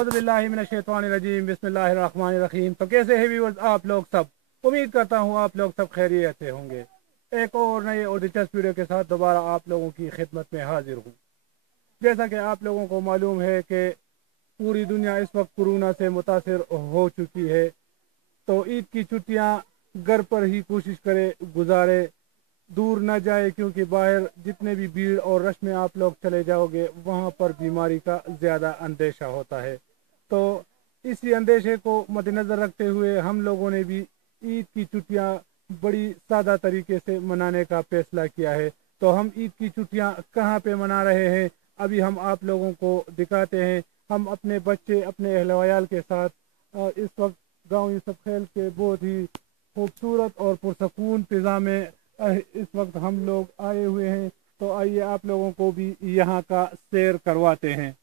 औज़ु बिल्लाहि मिनश्शैतानिर्रजीम बिस्मिल्लाहिर्रहमानिर्रहीम। तो कैसे हैं व्यूअर्स आप लोग सब? उम्मीद करता हूँ आप लोग सब खैरियत से होंगे। एक और नई और दिलचस्प वीडियो के साथ दोबारा आप लोगों की खिदमत में हाजिर हूँ। जैसा कि आप लोगों को मालूम है कि पूरी दुनिया इस वक्त कोरोना से मुतासिर हो चुकी है, तो ईद की छुट्टियाँ घर पर ही कोशिश करे गुजारे, दूर न जाए, क्योंकि बाहर जितने भी भीड़ और रश में आप लोग चले जाओगे वहाँ पर बीमारी का ज़्यादा अंदेशा होता है। तो इसी अंदेशे को मद्देनज़र रखते हुए हम लोगों ने भी ईद की छुट्टियाँ बड़ी सादा तरीके से मनाने का फैसला किया है। तो हम ईद की छुट्टियाँ कहाँ पे मना रहे हैं अभी हम आप लोगों को दिखाते हैं। हम अपने बच्चे अपने अहल के साथ इस वक्त गाँव यूसुफ खेल के बहुत ही खूबसूरत और पुरसकून फिज़ा में इस वक्त हम लोग आए हुए हैं। तो आइए आप लोगों को भी यहाँ का सैर करवाते हैं।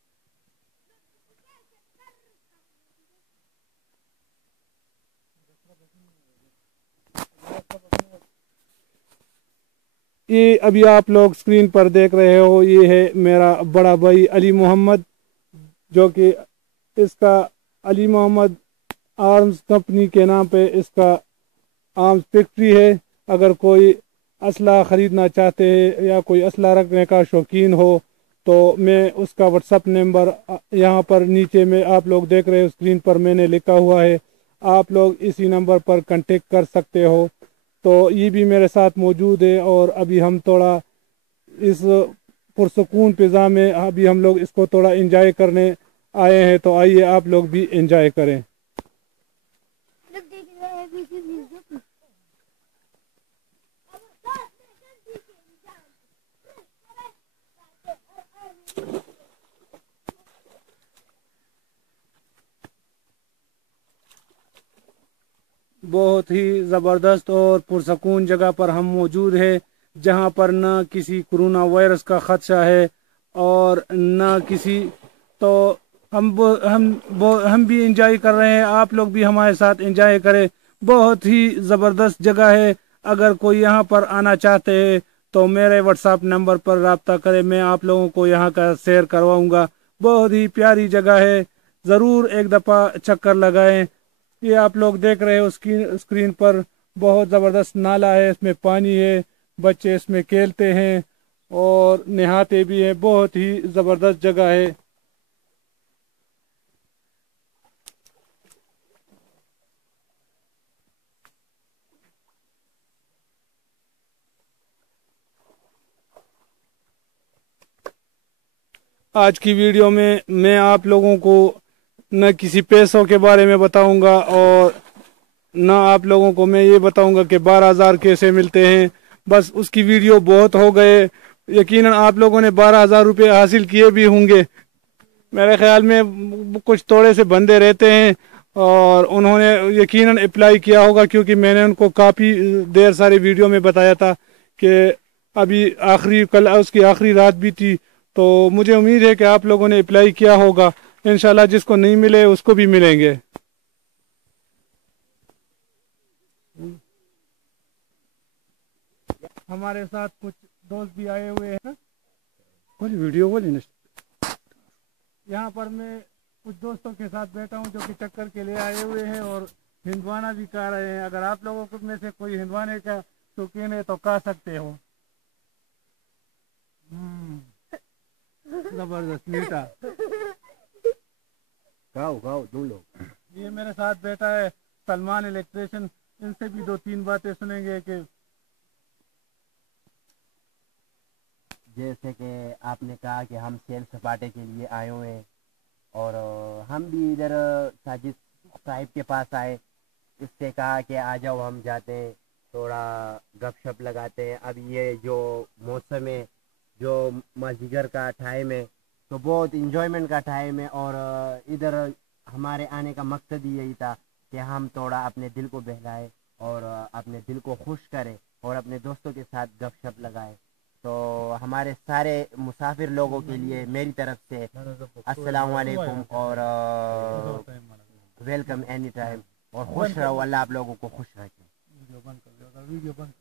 ये अभी आप लोग स्क्रीन पर देख रहे हो, ये है मेरा बड़ा भाई अली मोहम्मद, जो कि इसका अली मोहम्मद आर्म्स कंपनी के नाम पे इसका आर्म्स फैक्ट्री है। अगर कोई असला ख़रीदना चाहते हैं या कोई असला रखने का शौकीन हो तो मैं उसका व्हाट्सअप नंबर यहाँ पर नीचे में आप लोग देख रहे हो स्क्रीन पर मैंने लिखा हुआ है, आप लोग इसी नंबर पर कांटेक्ट कर सकते हो। तो ये भी मेरे साथ मौजूद है और अभी हम थोड़ा इस पुरसकून फिज़ा में अभी हम लोग इसको थोड़ा एंजॉय करने आए हैं। तो आइए आप लोग भी एंजॉय करें। बहुत ही ज़बरदस्त और पुरसकून जगह पर हम मौजूद है, जहाँ पर न किसी कोरोना वायरस का ख़दशा है और न किसी, तो हम भी इंजॉय कर रहे हैं, आप लोग भी हमारे साथ इंजॉय करें। बहुत ही ज़बरदस्त जगह है। अगर कोई यहाँ पर आना चाहते हैं तो मेरे व्हाट्सएप नंबर पर रब्ता करें, मैं आप लोगों को यहाँ का सैर करवाऊँगा। बहुत ही प्यारी जगह है, ज़रूर एक दफ़ा चक्कर लगाएं। ये आप लोग देख रहे हो स्क्रीन पर बहुत ज़बरदस्त नाला है, इसमें पानी है, बच्चे इसमें खेलते हैं और नहाते भी हैं। बहुत ही ज़बरदस्त जगह है। आज की वीडियो में मैं आप लोगों को न किसी पैसों के बारे में बताऊंगा और न आप लोगों को मैं ये बताऊंगा कि 12,000 कैसे मिलते हैं। बस उसकी वीडियो बहुत हो गए, यकीनन आप लोगों ने 12,000 रुपये हासिल किए भी होंगे। मेरे ख्याल में कुछ थोड़े से बंदे रहते हैं और उन्होंने यकीनन अप्लाई किया होगा, क्योंकि मैंने उनको काफ़ी देर सारी वीडियो में बताया था कि अभी कल उसकी आखिरी रात भी थी। तो मुझे उम्मीद है कि आप लोगों ने अप्लाई किया होगा। इंशाल्लाह जिसको नहीं मिले उसको भी मिलेंगे। हमारे साथ कुछ दोस्त भी आए हुए हैं। वीडियो बोली यहाँ पर मैं कुछ दोस्तों के साथ बैठा हूँ जो कि चक्कर के लिए आए हुए हैं और हिंदवाना भी खा रहे हैं। अगर आप लोगों में से कोई हिंदवाने का शौकीन है तो खा सकते हो। जबरदस्त मीठा। खाओ खाओ तुम लोग। ये मेरे साथ बैठा है सलमान इलेक्ट्रिशियन, इनसे भी 2-3 बातें सुनेंगे कि जैसे कि आपने कहा कि हम सैर सपाटे के लिए आए हुए हैं और हम भी इधर साजिद साहिब के पास आए, इससे कहा कि आ जाओ हम जाते हैं, थोड़ा गपशप लगाते हैं। अब ये जो मौसम है, जो मज़ीगर का टाइम है, तो बहुत इंजॉयमेंट का टाइम है और इधर हमारे आने का मकसद ही यही था कि हम थोड़ा अपने दिल को बहलाएं और अपने दिल को खुश करें और अपने दोस्तों के साथ गपशप लगाएं। तो हमारे सारे मुसाफिर लोगों के लिए मेरी तरफ से अस्सलाम वालेकुम और वेलकम एनी टाइम, और खुश रहो, अल्लाह आप लोगों को खुश रखे। वीडियो बंद।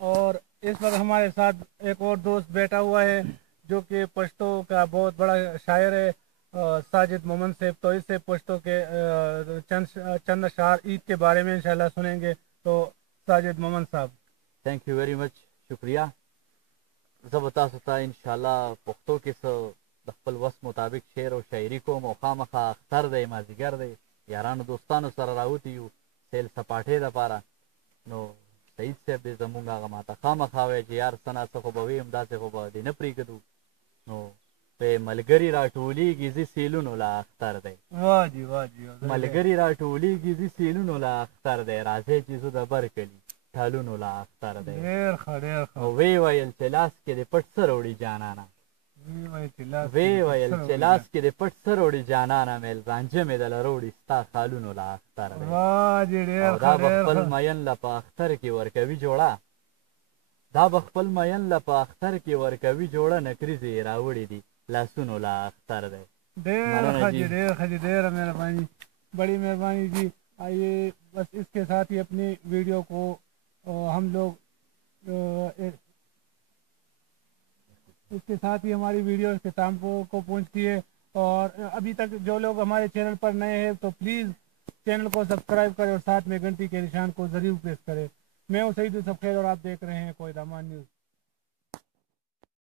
और इस वक्त हमारे साथ एक और दोस्त बैठा हुआ है जो कि पश्तो का बहुत बड़ा शायर है ساجد مومن سے، تو اس سے پشتو کے چند اشعار عید کے بارے میں انشاءاللہ سنیں گے. تو ساجد مومن صاحب. تھینک یو ویری مچ، شکریہ. زه به تاسو ته انشاءالله پښتو کې څه د خپل وس مطابق شعر او شاعري کوم، او خامخا اختر دی، مازدیګر دی، یارانو دوستانو سره راوتي یو سیل سپاټۍ دپاره. نو سعید صاحب دی زمونږ هغه ماته خامخا وایي چې یار څه نه څه خو به ویم، داسې خو به دې نه پرېږدو. نو په ملګري راټولېږي زه سیلونو له اختر دی، واہ جی واہ جی. ملګري راټولېږي زه سیلونو له اختر دی، راځئ چې زه د بر کلي ټالونو له اختر دی. ډېر ښه ډېر ښه. او وی ویل چې لاس کې دې پټ څه روړي جانانه، وی ویل چې لاس کې دې پټ څه روړي جانانه، میل رانجه مې دله روړي ستا خالونو له اختر دی. واہ جی ډېر او ښه دا به ډېر خپل ښه. مین له په اختر کې ورکوي جوړه، دا به خپل مین له په اختر کې ورکوي جوړه، نکریزې یې راوړي دي لاسونو له اختر دی. ډېر ښه جی ډېر ښه جی، ډېره مہربانی، بڑی مہربانی جی. آئیے بس اس کے ساتھ ہی اپنی ویڈیو کو ہم لوگ اس کے ساتھ ہی ہماری ویڈیو اختتام کو پہنچتی ہے. اور ابھی تک جو لوگ ہمارے چینل پر نئے ہیں تو پلیز چینل کو سبسکرائب کریں اور ساتھ میں گھنٹی کے نشان کو ضرور پریس کریں. میں ہوں سعید یوسف خیر اور آپ دیکھ رہے ہیں کوئٹہ نیوز.